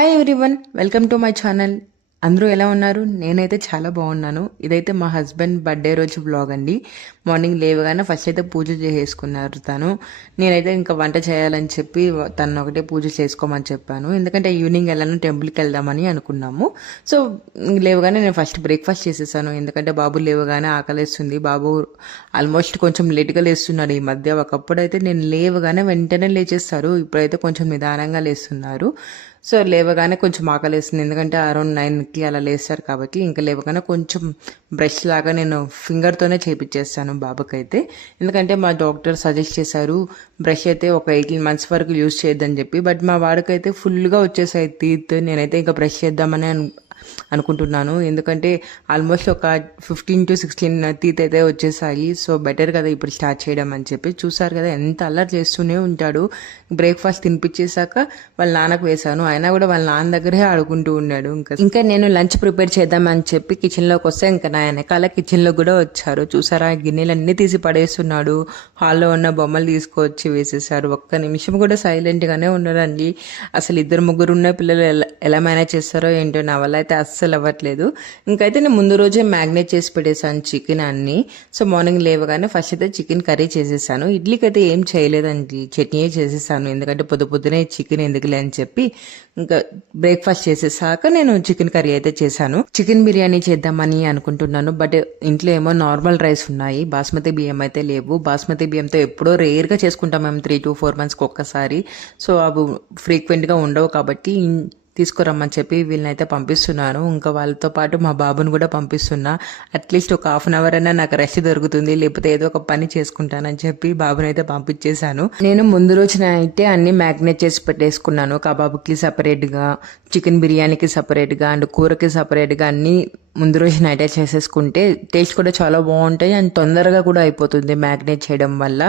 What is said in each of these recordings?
Hi everyone, welcome to my channel. అందరూ ఎలా ఉన్నారు? నేనైతే చాలా బాగున్నాను. ఇదైతే మా హస్బెండ్ బర్త్డే రోజు బ్లాగ్ అండి. మార్నింగ్ లేవగానే ఫస్ట్ అయితే పూజ చేసేసుకున్నారు తను. నేనైతే ఇంకా వంట చేయాలని చెప్పి తను ఒకటే పూజ చేసుకోమని చెప్పాను. ఎందుకంటే ఈవినింగ్ వెళ్ళాను, టెంపుల్కి వెళ్దామని అనుకున్నాము. సో లేవగానే నేను ఫస్ట్ బ్రేక్ఫాస్ట్ చేసేసాను. ఎందుకంటే బాబు లేవగానే ఆకలేస్తుంది. బాబు ఆల్మోస్ట్ కొంచెం లేట్గా లేస్తున్నాడు ఈ మధ్య. ఒకప్పుడు అయితే నేను లేవగానే వెంటనే లేచేస్తారు, ఇప్పుడైతే కొంచెం నిదానంగా లేస్తున్నారు. సో లేవగానే కొంచెం ఆకలేస్తుంది, ఎందుకంటే అరౌండ్ 9కి అలా లేస్తారు కాబట్టి. ఇంకా లేవగానే కొంచెం బ్రష్ లాగా నేను ఫింగర్తోనే చేపించేస్తాను బాబుకైతే. ఎందుకంటే మా డాక్టర్ సజెస్ట్ చేశారు బ్రష్ అయితే ఒక 18 months వరకు యూజ్ చేయొద్దని చెప్పి. బట్ మా వాడికైతే ఫుల్గా వచ్చేసాయి టీత్. నేనైతే ఇంకా బ్రష్ చేద్దామని అనుకుంటున్నాను, ఎందుకంటే ఆల్మోస్ట్ ఒక 15 to 16 టీత్ అయితే వచ్చేసాయి. సో బెటర్ కదా ఇప్పుడు స్టార్ట్ చేయడం అని చెప్పి. చూసారు కదా ఎంత అల్లరి చేస్తూనే ఉంటాడు. బ్రేక్ఫాస్ట్ తినిపించేశాక వాళ్ళ నాన్నకు వేశాను, అయినా కూడా వాళ్ళ నాన్న దగ్గరే ఆడుకుంటూ ఉన్నాడు. ఇంకా నేను లంచ్ ప్రిపేర్ చేద్దామని చెప్పి కిచెన్లోకి వస్తే ఇంకా నా వెనకాల కిచెన్లో కూడా వచ్చారు. చూసారా, గిన్నెలన్నీ తీసి పడేస్తున్నాడు. హాల్లో ఉన్న బొమ్మలు తీసుకొచ్చి వేసేసారు. ఒక్క నిమిషం కూడా సైలెంట్గానే ఉన్నారండి. అసలు ఇద్దరు ముగ్గురు ఉన్న పిల్లలు ఎలా మేనేజ్ చేస్తారో ఏంటో, నా వల్ల అయితే అస్సలు అవ్వట్లేదు. ఇంకైతే నేను ముందు రోజే మ్యాగ్నేట్ చేసి పెట్టేశాను చికెన్ అన్ని. సో మార్నింగ్ లేవగానే ఫస్ట్ అయితే చికెన్ కర్రీ చేసేసాను. ఇడ్లీకి అయితే ఏం చేయలేదండి, చట్నీ చేసేసాను. ఎందుకంటే పొద్దునే చికెన్ ఎందుకులే అని చెప్పి ఇంకా బ్రేక్ఫాస్ట్ చేసేసాక నేను చికెన్ కర్రీ అయితే చేశాను. చికెన్ బిర్యానీ చేద్దామని అనుకుంటున్నాను, బట్ ఇంట్లో ఏమో నార్మల్ రైస్ ఉన్నాయి, బాస్మతి బియ్యం అయితే లేవు. బాస్మతి బియ్యంతో ఎప్పుడో రేర్గా చేసుకుంటాం మేము, 3 to 4 months ఒక్కసారి. సో అవి ఫ్రీక్వెంట్గా ఉండవు కాబట్టి తీసుకురమ్మని చెప్పి వీళ్ళనైతే పంపిస్తున్నాను. ఇంకా వాళ్ళతో పాటు మా బాబుని కూడా పంపిస్తున్నా. అట్లీస్ట్ ఒక 1/2 అయినా నాకు రెస్ట్ దొరుకుతుంది, లేకపోతే ఏదో ఒక పని చేసుకుంటానని చెప్పి బాబుని అయితే పంపించేశాను. నేను ముందు రోజున అయితే అన్ని మ్యాగ్నేట్ చేసి పెట్టేసుకున్నాను. కబాబ్కి సపరేట్గా, చికెన్ బిర్యానీకి సపరేట్గా అండ్ కూరకి సపరేట్గా అన్ని ముందు రోజు నైటే చేసేసుకుంటే టేస్ట్ కూడా చాలా బాగుంటాయి అండ్ తొందరగా కూడా అయిపోతుంది మ్యాగ్నేట్ చేయడం వల్ల.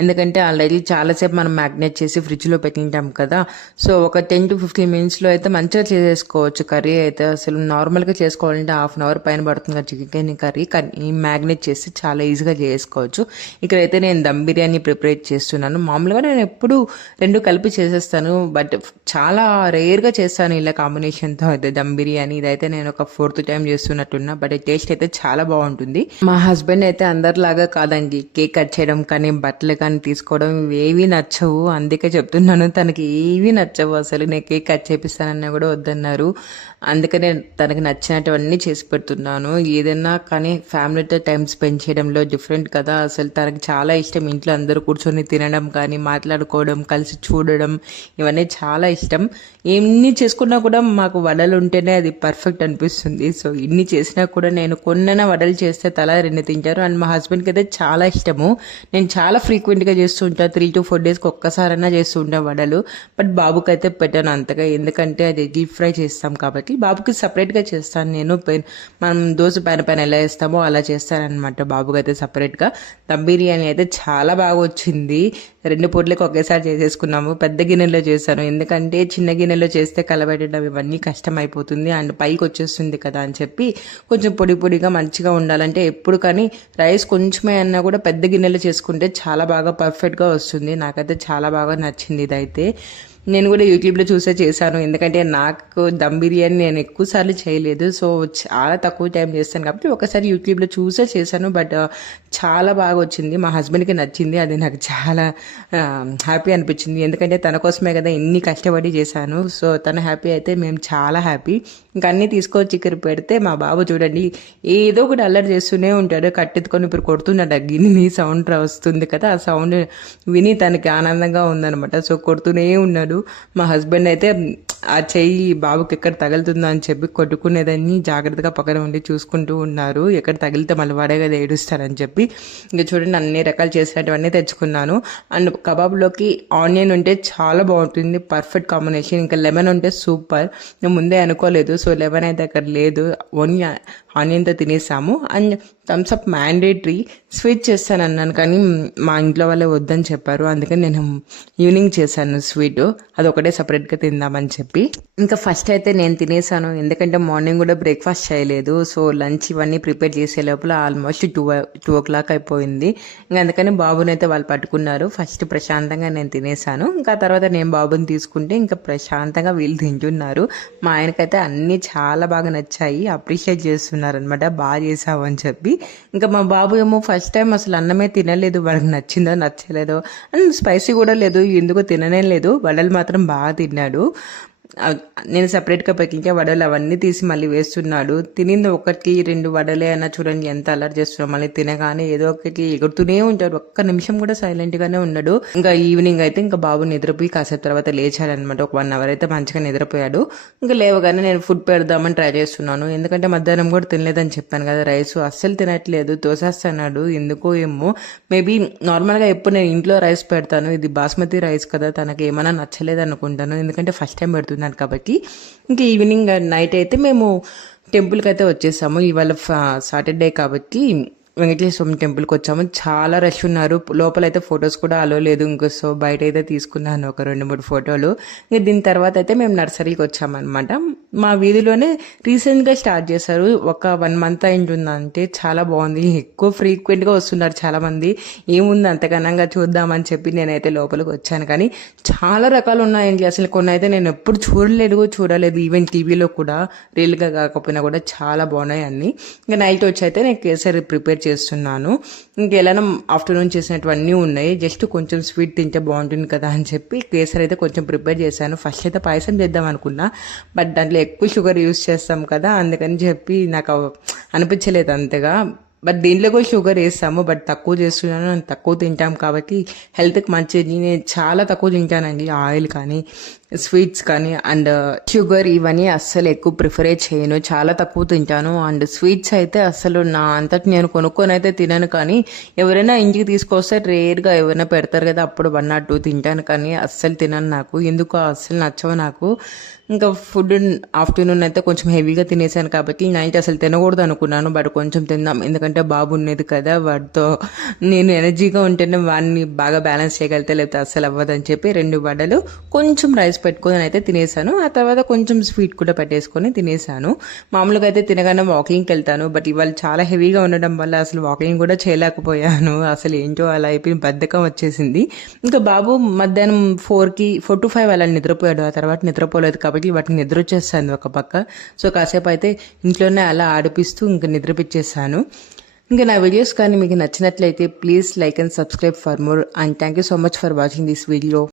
ఎందుకంటే ఆల్రెడీ చాలాసేపు మనం మ్యాగ్నేట్ చేసి ఫ్రిడ్జ్లో పెట్టింటాం కదా. సో ఒక 10 to 15 minutesలో అయితే మంచిగా చేసేసుకోవచ్చు కర్రీ అయితే. అసలు నార్మల్గా చేసుకోవాలంటే 1/2 hour పైన పడుతుంది కదా చికెన్ కర్రీ, కానీ మ్యాగ్నేట్ చేసి చాలా ఈజీగా చేసుకోవచ్చు. ఇక్కడైతే నేను దమ్ బిర్యానీ ప్రిపేర్ చేస్తున్నాను. మామూలుగా నేను ఎప్పుడు 2 కలిపి చేసేస్తాను, బట్ చాలా రేర్గా చేస్తాను ఇలా కాంబినేషన్తో అయితే దమ్ బిర్యానీ. ఇదైతే నేను ఒక 4th time చేస్తున్నట్టున్నా, బట్ టేస్ట్ అయితే చాలా బాగుంటుంది. మా హస్బెండ్ అయితే అందరిలాగా కాదండి, కేక్ కట్ చేయడం కానీ బట్టలు కానీ తీసుకోవడం ఏవి నచ్చవు. అందుకే చెప్తున్నాను, తనకి ఏవి నచ్చవు అసలు. నేను కేక్ కట్ చేపిస్తానన్నా కూడా వద్దన్నారు. అందుకనే తనకి నచ్చినటువన్నీ చేసి పెడుతున్నాను. ఏదైనా కానీ ఫ్యామిలీతో టైం స్పెండ్ చేయడంలో డిఫరెంట్ కదా. అసలు తనకి చాలా ఇష్టం ఇంట్లో అందరూ కూర్చొని తినడం కానీ, మాట్లాడుకోవడం, కలిసి చూడడం, ఇవన్నీ చాలా ఇష్టం. ఎన్ని చేసుకున్నా కూడా మాకు వడలు ఉంటేనే అది పర్ఫెక్ట్ అనిపిస్తుంది. సో ఇన్ని చేసినా కూడా నేను కొన్న వడలు చేస్తే తల 2 తింటారు. అండ్ మా హస్బెండ్కి అయితే చాలా ఇష్టము. నేను చాలా ఫ్రీక్వెంట్గా చేస్తూ ఉంటాను, 3 to 4 daysకి ఒక్కసారైనా చేస్తూ ఉంటాను వడలు. బట్ బాబుకి అయితే పెట్టాను అంతగా, ఎందుకంటే అది డీప్ ఫ్రై చేస్తాం కాబట్టి. బాబుకి సపరేట్గా చేస్తాను నేను. మనం దోశ పైన ఎలా వేస్తామో అలా చేస్తానమాట బాబుకి అయితే సపరేట్గా. దమ్ బిర్యానీ అయితే చాలా బాగా వచ్చింది. 2 పూటలకు ఒకేసారి చేసేసుకున్నాము. పెద్ద గిన్నెలో చేశాను, ఎందుకంటే చిన్న గిన్నెలో చేస్తే కలబెట్టడం ఇవన్నీ కష్టం అయిపోతుంది అండ్ పైకి వచ్చేస్తుంది కదా అని చెప్పి కొంచెం పొడిగా మంచిగా ఉండాలంటే ఎప్పుడు కానీ రైస్ కొంచెమే అన్నా కూడా పెద్ద గిన్నెలో చేసుకుంటే చాలా బాగా పర్ఫెక్ట్గా వస్తుంది. నాకైతే చాలా బాగా నచ్చింది ఇదైతే. నేను కూడా యూట్యూబ్లో చూసే చేశాను, ఎందుకంటే నాకు దమ్ బిర్యానీ నేను ఎక్కువసార్లు చేయలేదు. సో చాలా తక్కువ టైం చేస్తాను కాబట్టి ఒకసారి యూట్యూబ్లో చూసే చేశాను. బట్ చాలా బాగా వచ్చింది, మా హస్బెండ్కి నచ్చింది. అది నాకు చాలా హ్యాపీ అనిపించింది, ఎందుకంటే తన కోసమే కదా ఇన్ని కష్టపడి చేశాను. సో తన హ్యాపీ అయితే మేము చాలా హ్యాపీ. ఇంకా అన్నీ తీసుకొచ్చి ఇక్కడ పెడితే మా బాబు చూడండి ఏదో ఒకటి అల్లరి చేస్తూనే ఉంటాడు. కట్టెత్తుకొని ఇప్పుడు కొడుతున్నాడు, గిన్నె సౌండ్ వస్తుంది కదా, ఆ సౌండ్ విని తనకి ఆనందంగా ఉందనమాట. సో కొడుతూనే ఉన్నాడు. మా హస్బెండ్ అయితే ఆ చెయ్యి బాబుకి ఎక్కడ తగులుతుందో అని చెప్పి కొట్టుకునేదాన్ని జాగ్రత్తగా పక్కన ఉండి చూసుకుంటూ ఉన్నారు. ఎక్కడ తగిలితే మళ్ళీ వాడే కదా ఏడుస్తారని చెప్పి. ఇంకా చూడండి అన్ని రకాలు చేసినటువన్నీ తెచ్చుకున్నాను. అండ్ కబాబ్లోకి ఆనియన్ ఉంటే చాలా బాగుంటుంది, పర్ఫెక్ట్ కాంబినేషన్. ఇంకా లెమన్ ఉంటే సూపర్. నేను ముందే అనుకోలేదు, సో లెమన్ అయితే అక్కడ లేదు, ఓన్లీ ఆనియన్తో తినేసాము. And Thums Up mandatory. Sweet చేస్తాను అన్నాను కానీ మా ఇంట్లో వాళ్ళే వద్దని చెప్పారు, అందుకని నేను ఈవినింగ్ చేశాను స్వీట్. అది ఒకటే సపరేట్గా తిందామని చెప్పి. ఇంకా ఫస్ట్ అయితే నేను తినేసాను, ఎందుకంటే మార్నింగ్ కూడా బ్రేక్ఫాస్ట్ చేయలేదు. సో లంచ్ ఇవన్నీ ప్రిపేర్ చేసే లోపల ఆల్మోస్ట్ 2 o'clock అయిపోయింది. ఇంకా అందుకని బాబుని అయితే వాళ్ళు పట్టుకున్నారు. ఫస్ట్ ప్రశాంతంగా నేను తినేసాను, ఇంకా తర్వాత నేను బాబుని తీసుకుంటే ఇంకా ప్రశాంతంగా వీళ్ళు తింటున్నారు. మా ఆయనకైతే అన్నీ చాలా బాగా నచ్చాయి, అప్రిషియేట్ చేస్తున్నారు అనమాట, బాగా చేసావు అని చెప్పి. ఇంకా మా బాబు ఏమో ఫస్ట్ టైం అసలు అన్నమే తినలేదు, వాడికి నచ్చిందో నచ్చలేదో, అండ్ స్పైసీ కూడా లేదు, ఎందుకో తిననే లేదు. వడలు మాత్రం బాగా తిన్నాడు. నేను సపరేట్గా పెట్టింటే వడలు అవన్నీ తీసి మళ్ళీ వేస్తున్నాడు. తినింది 1-2 వడలే అన్న చూడండి ఎంత అల్లరి చేస్తున్నాడు. మళ్ళీ తినగానే ఏదో ఒకటి ఎగురుతూనే ఉంటాడు, ఒక్క నిమిషం కూడా సైలెంట్గానే ఉండడు. ఇంకా ఈవినింగ్ అయితే ఇంకా బాబు నిద్రపోయి కాసేపు తర్వాత లేచాడనమాట. ఒక 1 hour అయితే మంచిగా నిద్రపోయాడు. ఇంకా లేవగానే నేను ఫుడ్ పెడదామని ట్రై చేస్తున్నాను, ఎందుకంటే మధ్యాహ్నం కూడా తినలేదని చెప్పాను కదా. రైస్ అస్సలు తినట్లేదు, తోసేస్తున్నాడు ఎందుకో ఏమో. మేబీ నార్మల్గా ఎప్పుడు నేను ఇంట్లో రైస్ పెడతాను, ఇది బాస్మతి రైస్ కదా, తనకి ఏమైనా నచ్చలేదు అనుకుంటాను, ఎందుకంటే ఫస్ట్ టైం పెడుతున్నాను కాబట్టి. ఇంకా ఈవినింగ్ నైట్ అయితే మేము టెంపుల్కి అయితే వచ్చేసాము. ఇవాళ సాటర్డే కాబట్టి వెంకటేశ్వర స్వామి టెంపుల్కి వచ్చాము. చాలా రష్ ఉన్నారు, లోపలైతే ఫొటోస్ కూడా అలో లేదు. ఇంకో సో బయట అయితే తీసుకున్నాను ఒక 2-3 ఫోటోలు. ఇంకా దీని తర్వాత అయితే మేము నర్సరీకి వచ్చామన్నమాట. మా వీధిలోనే రీసెంట్గా స్టార్ట్ చేశారు, ఒక 1 month అయింటుందంటే. చాలా బాగుంది, ఎక్కువ ఫ్రీక్వెంట్గా వస్తున్నారు చాలామంది. ఏముంది అంతకనంగా చూద్దామని చెప్పి నేనైతే లోపలికి వచ్చాను, కానీ చాలా రకాలు ఉన్నాయండి. అసలు కొన్ని అయితే నేను ఎప్పుడు చూడలేదు, ఈవెన్ టీవీలో కూడా రీల్గా కాకపోయినా కూడా చాలా బాగున్నాయి అన్నీ. ఇంకా నైట్ వచ్చి అయితే నేను కేసరి ప్రిపేర్ చేస్తున్నాను. ఇంకెలానో ఆఫ్టర్నూన్ చేసినటువన్నీ ఉన్నాయి, జస్ట్ కొంచెం స్వీట్ తింటే బాగుంటుంది కదా అని చెప్పి కేసరి అయితే కొంచెం ప్రిపేర్ చేశాను. ఫస్ట్ అయితే పాయసం చేద్దాం అనుకున్నా, బట్ దాంట్లో ఎక్కువ షుగర్ యూస్ చేస్తాం కదా, అందుకని చెప్పి నాకు అనిపించలేదు అంతగా. బట్ దీంట్లో కూడా షుగర్ వేస్తాము, బట్ తక్కువ చేస్తున్నాను, తక్కువ తింటాం కాబట్టి హెల్త్కి మంచిది. నేను చాలా తక్కువ తింటానండి, ఆయిల్ కానీ స్వీట్స్ కానీ అండ్ షుగర్ ఇవన్నీ అస్సలు ఎక్కువ ప్రిఫరే చేయను, చాలా తక్కువ తింటాను. అండ్ స్వీట్స్ అయితే అసలు నా అంతటి నేను కొనుక్కొని అయితే తినను, కానీ ఎవరైనా ఇంటికి తీసుకొస్తే రేర్గా ఎవరైనా పెడతారు కదా, అప్పుడు 1 or 2 తింటాను, కానీ అస్సలు తినను, నాకు ఎందుకో అస్సలు నచ్చవు నాకు. ఇంకా ఫుడ్ ఆఫ్టర్నూన్ అయితే కొంచెం హెవీగా తినేసాను కాబట్టి నైట్ అసలు తినకూడదు అనుకున్నాను, బట్ కొంచెం తిందాం, ఎందుకంటే బాబు ఉన్నది కదా, వాడితో నేను ఎనర్జీగా ఉంటేనే వాడిని బాగా బ్యాలెన్స్ చేయగలిగితే, లేకపోతే అస్సలు అవ్వదని చెప్పి 2 వడలు కొంచెం రైస్ పెట్టుకొని అయితే తినేసాను. ఆ తర్వాత కొంచెం స్వీట్ కూడా పెట్టేసుకొని తినేసాను. మామూలుగా అయితే తినగానే వాకింగ్కి వెళ్తాను, బట్ ఇవాళ చాలా హెవీగా ఉండడం వల్ల అసలు వాకింగ్ కూడా చేయలేకపోయాను. అసలు ఏంటో అలా అయిపోయి బద్ధకం వచ్చేసింది. ఇంకా బాబు మధ్యాహ్నం 4 to 5 అలా నిద్రపోయాడు, ఆ తర్వాత నిద్రపోలేదు కాబట్టి వాటికి నిద్ర వచ్చేస్తాను ఒక పక్క. సో కాసేపు అయితే ఇంట్లోనే అలా ఆడిపిస్తూ ఇంకా నిద్రపిచ్చేసాను. ఇంకా నా వీడియోస్ కానీ మీకు నచ్చినట్లయితే please like and subscribe for more, and thank you so much for watching this video.